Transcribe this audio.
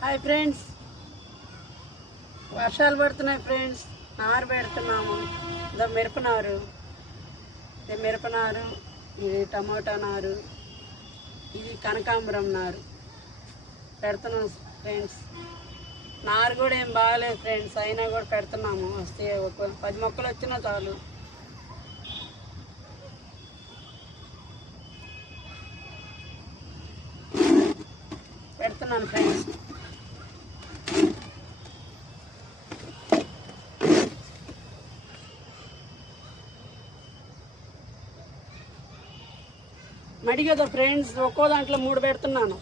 Hi friends, వర్షాలు పడుతున్నాయి friends. నారు పెడుతున్నాము. ఇదో మిరపనారు, ఇది టమోటా నారు, ఇది కనకాంబరం నారు పెడుతున్నాం ఫ్రెండ్స్. నారు కూడా ఏం బాగాలేదు ఫ్రెండ్స్, అయినా కూడా పెడుతున్నాము. వస్తే ఒక 10 మొక్కలు వచ్చినా చాలు. పెడుతున్నాను ఫ్రెండ్స్. మడి కదా ఫ్రెండ్స్, ఒక్కో దాంట్లో 3 పెడుతున్నాను.